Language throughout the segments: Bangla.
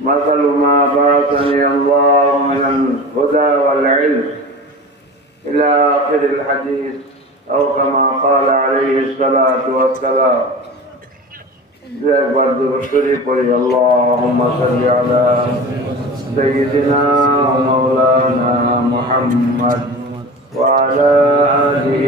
مثل ما بعثني الله من الهدى والعلم إلى آخر الحديث أو كما قال عليه الصلاة والسلام একবার দুরুশ্বরী পড়ি اللهم صل على سيدنا ومولانا محمد وعلى آله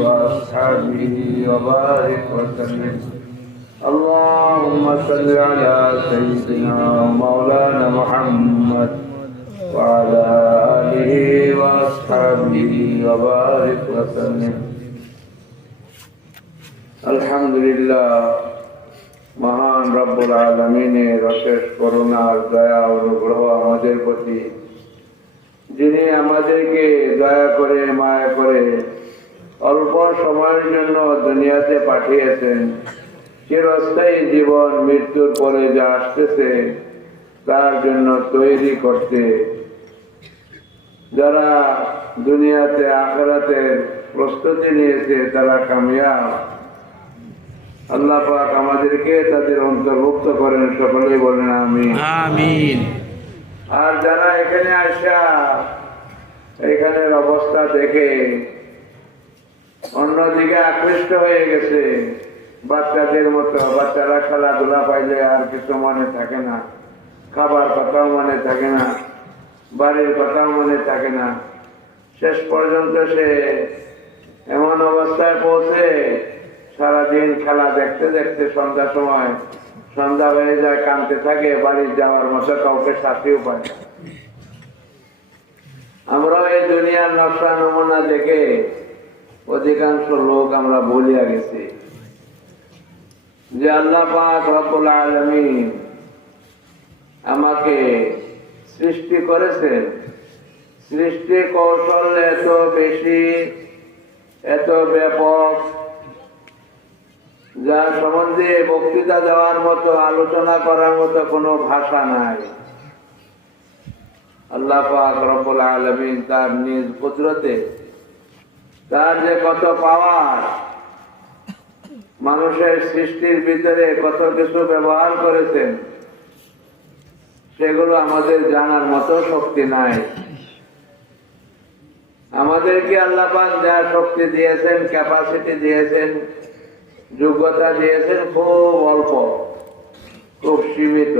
وأصحابه وبارك وسلم اللهم صل على سيدنا ومولانا محمد وعلى آله وأصحابه وبارك وسلم الحمد لله মহান রব্বুল আলমিনের অশেষ করুণার দয়া অনুগ্রহ আমাদের প্রতি যিনি আমাদেরকে দয়া করে মায়া করে অল্প সময়ের জন্য দুনিয়াতে পাঠিয়েছেন চিরস্থায়ী জীবন মৃত্যুর পরে যা আসতেছে তার জন্য তৈরি করতে। যারা দুনিয়াতে আখেরাতের প্রস্তুতি নিয়েছে তারা কামিয়াব। আল্লাহ পাক আমাদেরকে তাদের অন্তর্ভুক্ত করেন সকলেই বলেন আমি আমিন। আর যারা এখানে আসা এখানের অবস্থা দেখে অন্যদিকে আকৃষ্ট হয়ে গেছে বাচ্চাদের মতো, বাচ্চারা খেলাধুলা পাইলে আর কিছু মনে থাকে না। খাবার কথাও মনে থাকে না, বাড়ির কথাও মনে থাকে না। শেষ পর্যন্ত সে এমন অবস্থায় পৌঁছে, সারাদিন খেলা দেখতে দেখতে সন্ধ্যার সময় সন্ধ্যা হয়ে যায় কানতে থাকে, বাড়ি যাওয়ার মতো কাউকে সাথেও পায়। আমরা এই দুনিয়ার নকশা নমুনা দেখে অধিকাংশ লোক আমরা বলিয়া গেছি। যে আল্লাহ পাক রব্বুল আমাকে সৃষ্টি করেছেন। সৃষ্টি কৌশল এত বেশি, এত ব্যাপক, যার সম্বন্ধে বক্তৃতা দেওয়ার মতো, আলোচনা করার মতো কোনো ভাষা নাই। আল্লাহ পাক রব্বুল আলমিন তার নিজ কুদরতে তার যে কত পাওয়ার মানুষের সৃষ্টির ভিতরে কত কিছু ব্যবহার করেছেন, সেগুলো আমাদের জানার মতো শক্তি নাই। আমাদেরকে আল্লাহ পাক যা শক্তি দিয়েছেন ক্যাপাসিটি দিয়েছেন, যোগ্যতা দিয়েছেন, খুব অল্প, খুব সীমিত।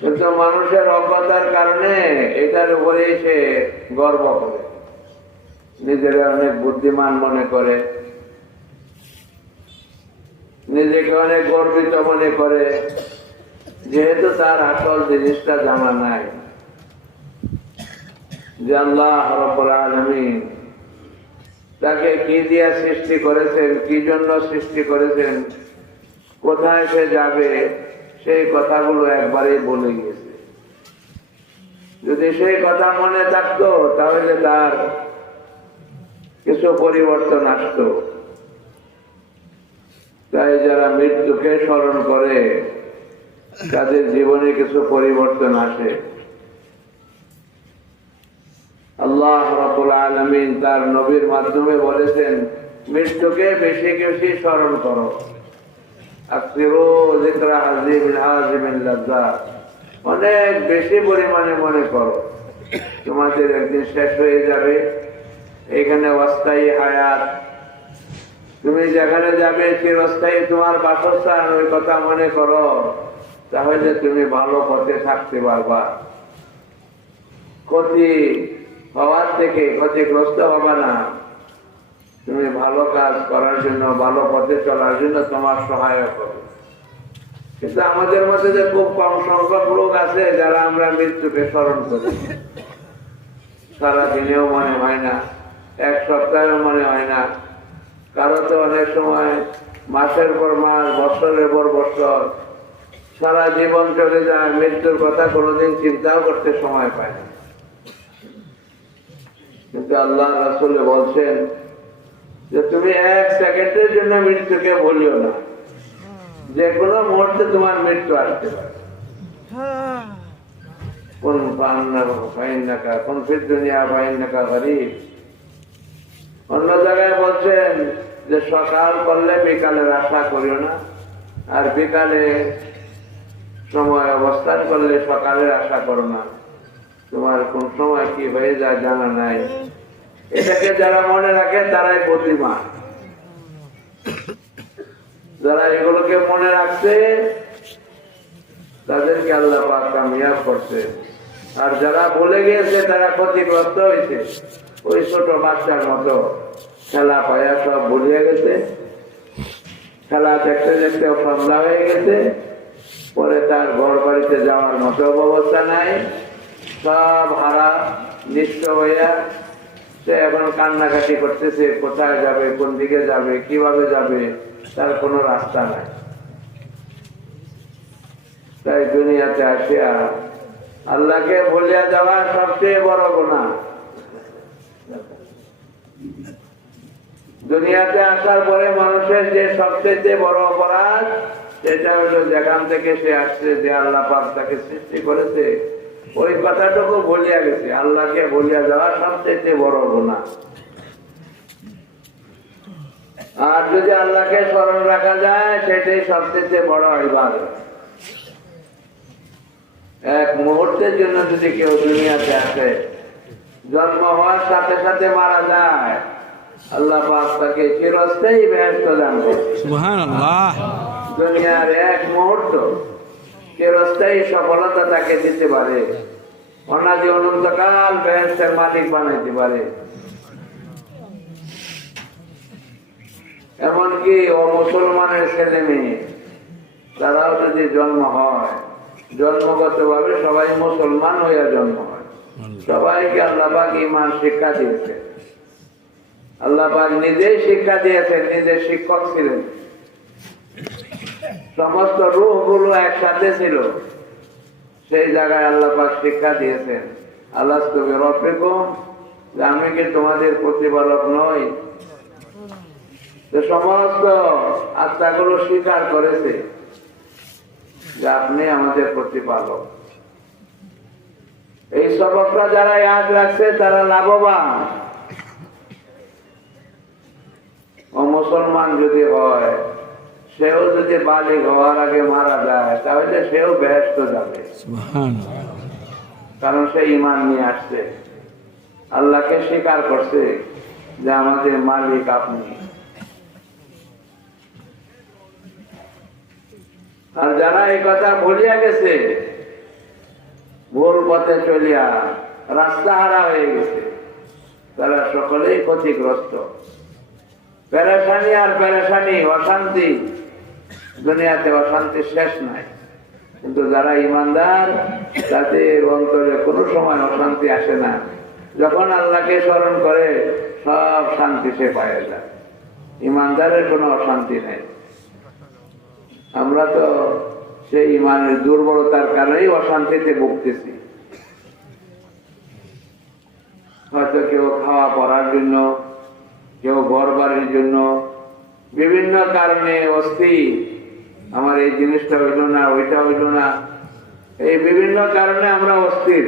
কিন্তু মানুষের অজ্ঞতার কারণে এটার উপরেই সে গর্ব করে। নিজেরা অনেক বুদ্ধিমান মনে করে। নিজেকে অনেক গর্বিত মনে করে, যেহেতু তার আসল জিনিসটা জানা নাই। তাকে কি দিয়া সৃষ্টি করেছেন, কি জন্য সৃষ্টি করেছেন, কোথায় সে যাবে, সেই কথাগুলো একবারেই বলে গিয়েছে। যদি সেই কথা মনে থাকতো, তাহলে তার কিছু পরিবর্তন আসতো। তাই যারা মৃত্যুকে স্মরণ করে, তাদের জীবনে কিছু পরিবর্তন আসে। আল্লাহ রাবুল আলমিন তার নবীর মাধ্যমে বলেছেন, মৃত্যুকে বেশি বেশি স্মরণ করো। অনেক বেশি পরিমাণে মনে করো। তোমাদের একদিন শেষ হয়ে যাবে। এখানে অস্থায়ী হায়াত তুমি যেখানে যাবে চিরস্থায়ী তোমার বাসস্থান, ওই কথা মনে করো। তাহলে তুমি ভালো পথে থাকতে পারবা। ক্ষতি হওয়ার থেকে ক্ষতিগ্রস্ত হবে না। তুমি ভালো কাজ করার জন্য, ভালো পথে চলার জন্য তোমার সহায়ক হবে। কিন্তু আমাদের মধ্যে যে খুব কম সংখ্যক লোক আছে, যারা আমরা মৃত্যুকে স্মরণ করি। সারা দিনেও মনে হয় না, এক সপ্তাহেও মনে হয় না। কারও তো অনেক সময় মাসের পর মাস, বছরের পর বছর, সারা জীবন চলে যায়, মৃত্যুর কথা কোনোদিন চিন্তাও করতে সময় পায় না। কিন্তু আল্লাহ রাসুলে বলছেন যে তুমি এক সেকেন্ডের জন্য মৃত্যুকে বলিও না। যে কোনো মুহূর্তে তোমার মৃত্যু আসতে পারে। কোন ফির দুনিয়া ফাইনাকা গরিব। অন্য জায়গায় বলছেন যে সকাল করলে বিকালের আশা করিও না, আর বিকালে সময় অবস্থান করলে সকালের আশা করো না। তোমার কোন সময় কি হয়ে যায় জানা নাই। এটাকে যারা মনে রাখে, তারাই বুদ্ধিমান। যারা এগুলোকে মনে রাখছে, তাদেরকে আল্লাহ কামিয়াব করছে। আর যারা ভুলে গিয়েছে, তারা ক্ষতিগ্রস্ত হয়েছে। ওই ছোট বাচ্চার মতো। খেলা পায়া সব ভুলিয়ে গেছে। খেলা দেখতে দেখতে সন্ধ্যা হয়ে গেছে। পরে তার ঘর বাড়িতে যাওয়ার মতো ব্যবস্থা নাই। সব হারা, নিঃস্ব হইয়া সে এখন কান্নাকাটি করতেছে, কোথায় যাবে, কোন দিকে যাবে, কীভাবে যাবে, তার কোনো রাস্তা নাই। তাই দুনিয়াতে আসিয়া আল্লাহকে বলিয়া যাওয়া সবচেয়ে বড় গুণা দুনিয়াতে আসার পরে মানুষের যে সবচেয়ে বড় অপরাধ, সেটা হলো যেখান থেকে সে আসছে যে আল্লাহ পাক তাকে সৃষ্টি করেছে। ওই কথাটুকু বলিয়া গেছে। আল্লাহকে বলিয়া যাওয়া সবচেয়ে বড় গুণা আর যদি আল্লাহকে স্মরণ রাখা যায়, সেটাই সবচেয়ে বড় ইবাদত। এক মুহূর্তের জন্য যদি কেউ দুনিয়াতে আসে, জন্ম হওয়ার সাথে সাথে মারা যায় আল্লাহ পাক তাকে চিরস্থায়ী ব্যস্ত দান আল্লাহ দুনিয়ার এক মুহূর্ত চিরস্থায়ী সফলতা তাকে দিতে পারে। অনাদি অনন্তকাল ব্যস্তের মালিক বানাইতে পারে। এমনকি ও মুসলমানের ছেলে মেয়ে তারাও যদি জন্ম হয় জন্মগত ভাবে সবাই মুসলমান হইয়া জন্ম হয়। সবাইকে আল্লাহবাক ইমান শিক্ষা দিয়েছে। আল্লাহবাক নিজেই শিক্ষা দিয়েছেন নিজে শিক্ষক ছিলেন। সমস্ত রূহগুলো একসাথে ছিল। সেই জায়গায় আল্লাহবাক শিক্ষা দিয়েছেন। আল্লাহ তুমি আমি কি তোমাদের প্রতিপালক নই? সমস্ত স্বীকার করেছে যে আপনি আমাদের প্রতিপালক। এই সবকটা যারা ইয়াদ রাখছে, তারা লাভবান। ও মুসলমান যদি হয় সেও যদি বালিক হওয়ার আগে মারা যায় তাহলে সেও ব্যস্ত যাবে। কারণ সে ইমান নিয়ে আসছে। আল্লাহকে স্বীকার করছে যে আমাদের মালিক আপনি। আর যারা এই কথা বলিয়া গেছে ভুল পথে চলিয়া রাস্তা হারা হয়ে গেছে তারা সকলেই ক্ষতিগ্রস্ত। প্যারাসানি আর প্যারাসানি অশান্তি। দুনিয়াতে অশান্তি শেষ নাই। কিন্তু যারা ইমানদার, তাদের অন্তরে কোনো সময় অশান্তি আসে না। যখন আল্লাহকে স্মরণ করে, সব শান্তি সে পায় ইমানদারের কোনো অশান্তি নেই। আমরা তো সেই ইমানের দুর্বলতার কারণেই অশান্তিতে ভুগতেছি। হয়তো কেউ খাওয়া পড়ার জন্য ঘর বাড়ির জন্য বিভিন্ন কারণে অস্থির আমার এই জিনিসটা হইল না, ওইটা হইল না। এই বিভিন্ন কারণে আমরা অস্থির,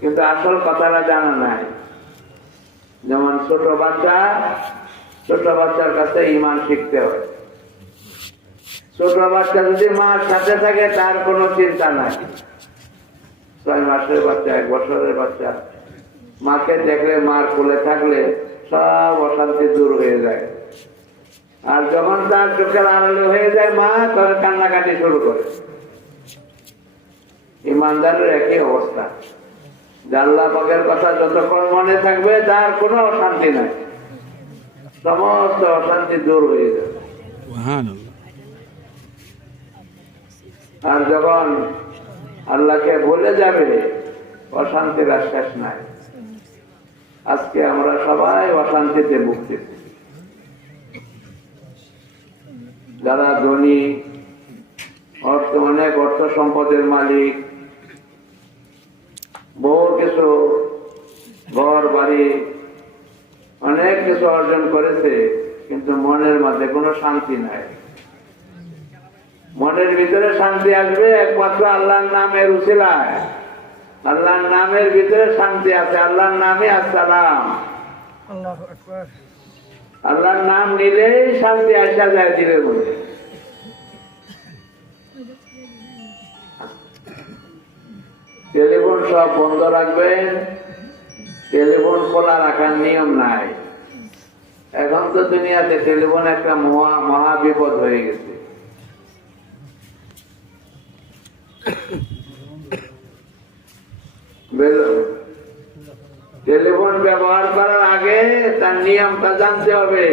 কিন্তু আসল কথাটা জানা নাই। যেমন ছোট বাচ্চা, ছোট বাচ্চার কাছে ইমান শিখতে হয়। ছোট বাচ্চা যদি মার সাথে থাকে, তার কোনো চিন্তা নাই। ছয় মাসের বাচ্চা, এক বছরের বাচ্চা। মাকে দেখলে মার কোলে থাকলে সব অশান্তি দূর হয়ে যায়। আর যখন তার চোখের আড়ালে হয়ে যায় মা তখন কান্নাকাটি শুরু করে। ইমানদারের একই অবস্থা। জাল্লা পাকের কথা যতক্ষণ মনে থাকবে তার কোনো অশান্তি নাই। সমস্ত অশান্তি দূর হয়ে যাবে আর যখন আল্লাহকে বলে যাবে অশান্তির শেষ নাই। আজকে আমরা সবাই অশান্তিতে ভুগতেছি যারা ধনী, অর্থ অনেক, অর্থ সম্পদের মালিক, বহু কিছু, ঘর, বাড়ি, অনেক কিছু অর্জন করেছে, কিন্তু মনের মধ্যে কোনো শান্তি নাই। মনের ভিতরে শান্তি আসবে একমাত্র আল্লাহর নামের উচিলায় আল্লাহর নামের ভিতরে শান্তি আছে আল্লাহর নামে আসসালাম। আল্লাহর নাম নিলেই শান্তি আসা যায় দিলের মধ্যে সব বন্ধ রাখবেন টেলিফোন খোলা রাখার নিয়ম নাই। এখন তো দুনিয়াতে টেলিফোন একটা মহা মহা বিপদ হয়ে গেছে। বেল- টেলিফোন ব্যবহার করার আগে তার নিয়মটা জানতে হবে।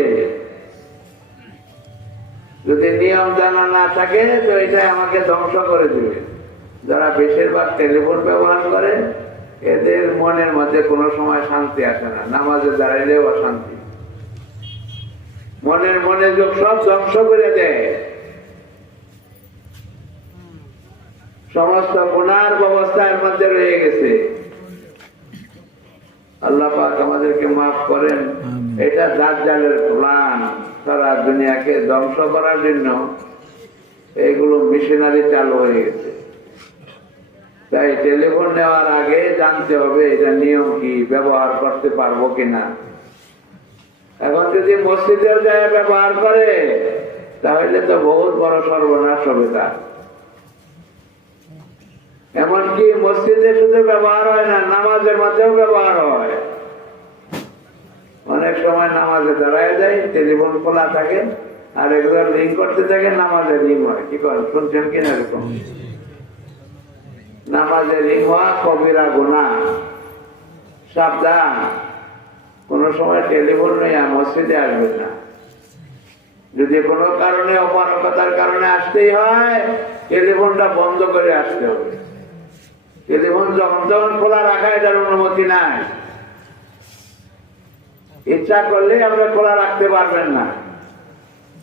যদি নিয়ম জানা না থাকে, তো এটা আমাকে ধ্বংস করে দেবে। যারা বেশিরভাগ টেলিফোন ব্যবহার করে, এদের মনের মধ্যে কোনো সময় শান্তি আসে না। নামাজে দাঁড়াইলেও অশান্তি। মনের মনে যোগ সব ধ্বংস করে দেয়। সমস্ত গুণার ব্যবস্থা এর মধ্যে রয়ে গেছে। আল্লাহ পাক আমাদেরকে মাফ করেন। এটা দাজ্জালের প্ল্যান। সারা দুনিয়াকে ধ্বংস করার জন্য এইগুলো মিশনারি চালু হয়ে গেছে। তাই টেলিফোন নেওয়ার আগে জানতে হবে এটা নিয়ম কি ব্যবহার করতে পারব কিনা। এখন যদি মসজিদের জায়গায় ব্যবহার করে তাহলে তো বহুত বড় সর্বনাশ হবে তার। এমনকি মসজিদে শুধু ব্যবহার হয় না, নামাজের মাঝেও ব্যবহার হয়। অনেক সময় নামাজে দাঁড়ায় যায়, টেলিফোন খোলা থাকে, আর এগুলো লিঙ্ক করতে থাকে, নামাজে লিঙ্ক হয়। কি করেন? শুনছেন কিনা এরকম? নামাজে লিঙ্ক হওয়া কবিরা গুণা সাবধান। কোন সময় টেলিফোন নিয়ে মসজিদে আসবেন না। যদি কোনো কারণে অপারকতার কারণে আসতেই হয়, টেলিফোনটা বন্ধ করে আসতে হবে। টেলিফোন যখন তখন খোলা রাখা, এটার অনুমতি নাই। ইচ্ছা করলেই আমরা খোলা রাখতে পারবেন না।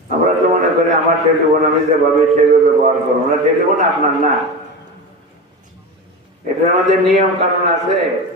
আমরা তো মনে করি, আমার টেলিফোন আমি যেভাবে সেভাবে ব্যবহার করব না। টেলিফোন আপনার না। এটার মধ্যে নিয়ম কানুন আছে।